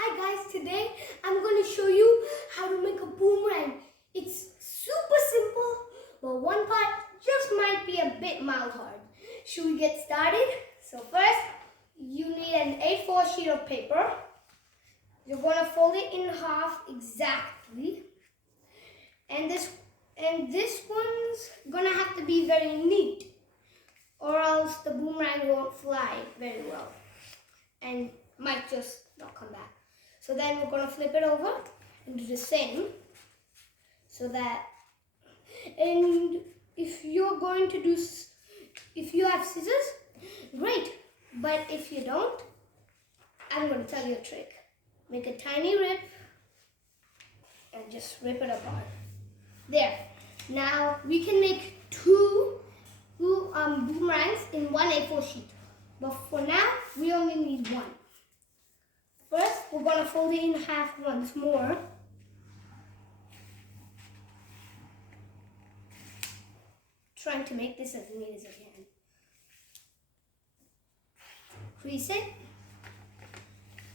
Hi guys, today I'm going to show you how to make a boomerang. It's super simple, but one part just might be a bit mouth hard. Should we get started? So first, you need an A4 sheet of paper. You're going to fold it in half exactly. And this one's going to have to be very neat, or else the boomerang won't fly very well and might just not come back. So then we're going to flip it over and do the same. And if you're going to if you have scissors, great. But if you don't, I'm going to tell you a trick. Make a tiny rip and just rip it apart. There. Now we can make two boomerangs in one A4 sheet. But for now, we only need one. First, we're going to fold it in half once more. Trying to make this as neat as I can. Crease it.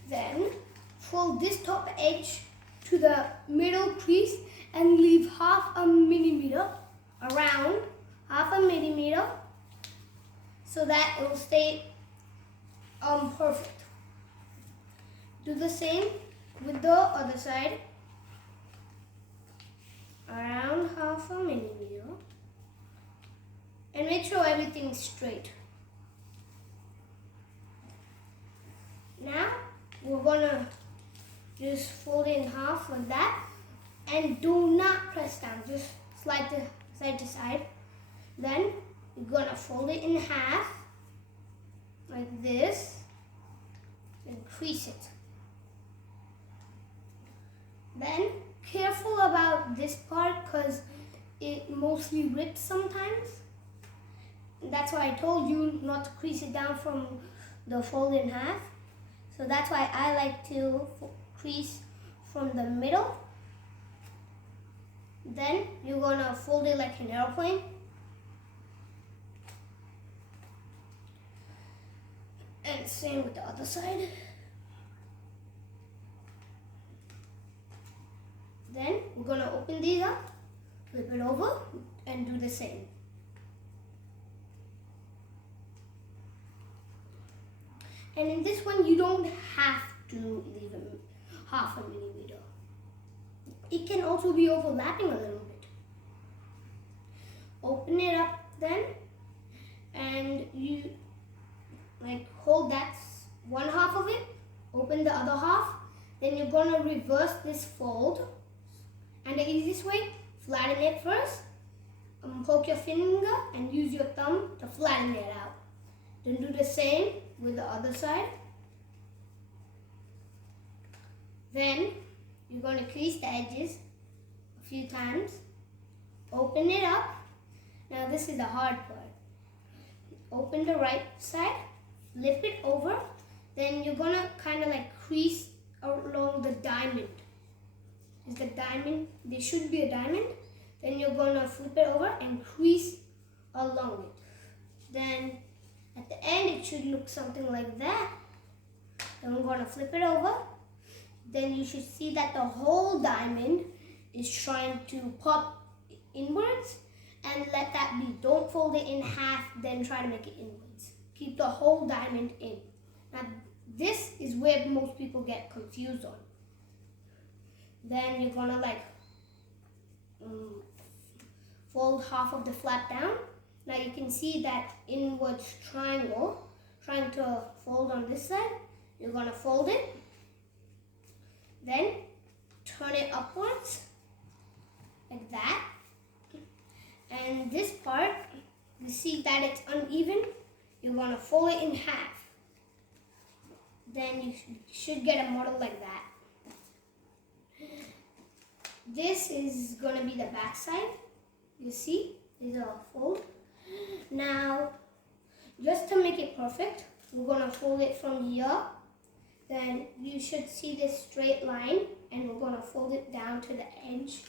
Then, fold this top edge to the middle crease and leave half a millimeter, around half a millimeter, so that it will stay perfect. Do the same with the other side, around half a millimeter, and make sure everything is straight. Now we're gonna just fold it in half like that, and do not press down, just slide side to side. Then you're gonna fold it in half like this and crease it. Then careful about this part because it mostly rips sometimes. That's why I told you not to crease it down from the fold in half. So that's why I like to crease from the middle. Then you're gonna fold it like an airplane. And same with the other side. Then we're going to open these up, flip it over, and do the same. And in this one, you don't have to leave half a millimeter. It can also be overlapping a little bit. Open it up then, and you hold that one half of it, open the other half, then you're going to reverse this fold. And the easiest way, flatten it first, poke your finger and use your thumb to flatten it out. Then do the same with the other side. Then you're going to crease the edges a few times. Open it up. Now this is the hard part. Open the right side, flip it over. Then you're going to kind of crease along the diamond. Is the diamond, there should be a diamond. Then you're going to flip it over and crease along it. Then at the end it should look something like that. Then we're going to flip it over. Then you should see that the whole diamond is trying to pop inwards, and let that be. Don't fold it in half then try to make it inwards. Keep the whole diamond in. Now this is where most people get confused on. Then you're gonna fold half of the flap down. Now you can see that inwards triangle trying to fold on this side. You're gonna fold it, then turn it upwards like that. And this part, you see that it's uneven, you're gonna fold it in half. Then you should get a model like that. This is going to be the back side. You see, there's a fold. Now, just to make it perfect, we're going to fold it from here. Then you should see this straight line, and we're going to fold it down to the edge.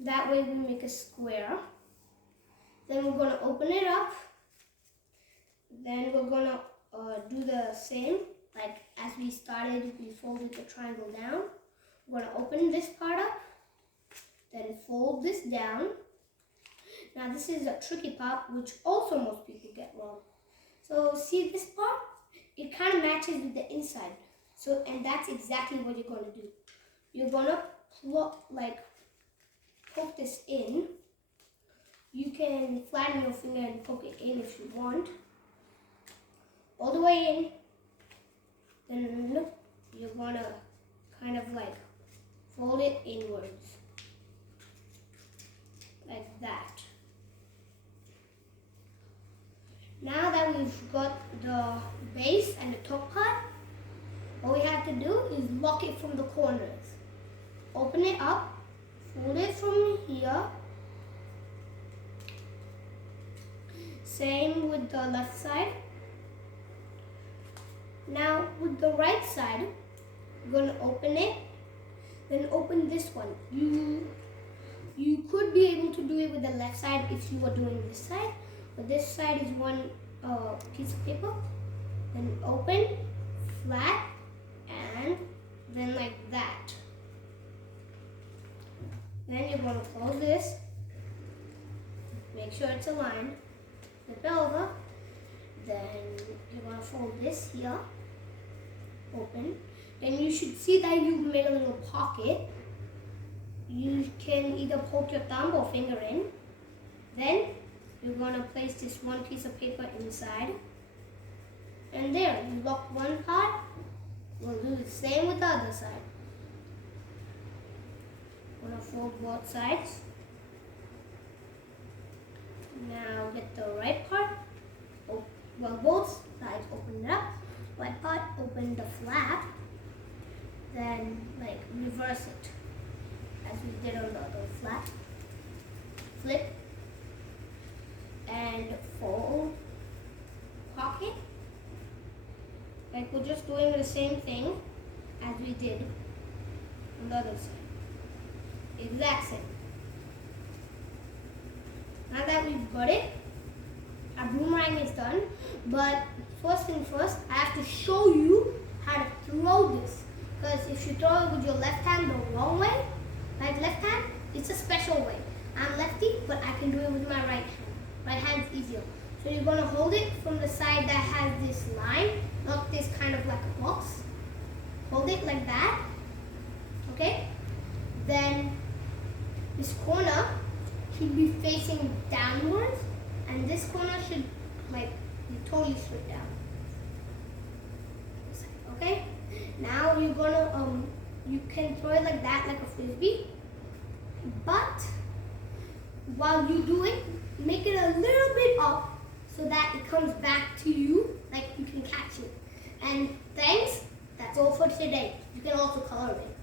That way we make a square. Then we're going to open it up. Then we're going to do the same. like as we started, we folded the triangle down. We're going to open this part up, then fold this down. Now this is a tricky part, which also most people get wrong. So see this part? It kind of matches with the inside. So, and that's exactly what you're going to do. You're going to poke this in. You can flatten your finger and poke it in if you want. All the way in. Then look, you're going to kind of like fold it inwards. Like that. Now that we've got the base and the top part, all we have to do is lock it from the corners. Open it up, fold it from here. Same with the left side. Now with the right side, you're going to open it, then open this one. You could be able to do it with the left side if you were doing this side, but this side is one piece of paper. Then open, flat, and then like that. Then you're going to close this, make sure it's aligned, flip it over, then you're going to fold this here, open. Then you should see that you've made a little pocket. You can either poke your thumb or finger in. Then you're going to place this one piece of paper inside. And there, you lock one part. We'll do the same with the other side. I'm going to fold both sides. Now get the right part. Well, both sides open it up. Right part, open the flap. Then like reverse it as we did on the other flap. Flip and fold, pocket. Like we're just doing the same thing as we did on the other side. Exact same. Now that we've got it, our boomerang is done. But first thing first, I have to show you how to throw this. Because if you throw it with your left hand the wrong way, like left hand, it's a special way. I'm lefty, but I can do it with my right hand. Right hand's easier. So you're going to hold it from the side that has this line, not this kind of like a box. Hold it like that. Okay? Then this corner should be facing downwards, and this corner should like be totally straight down. Okay? Now you're gonna you can throw it like that, like a frisbee, but while you do it, make it a little bit up so that it comes back to you, like you can catch it. And thanks, that's all for today. You can also color it.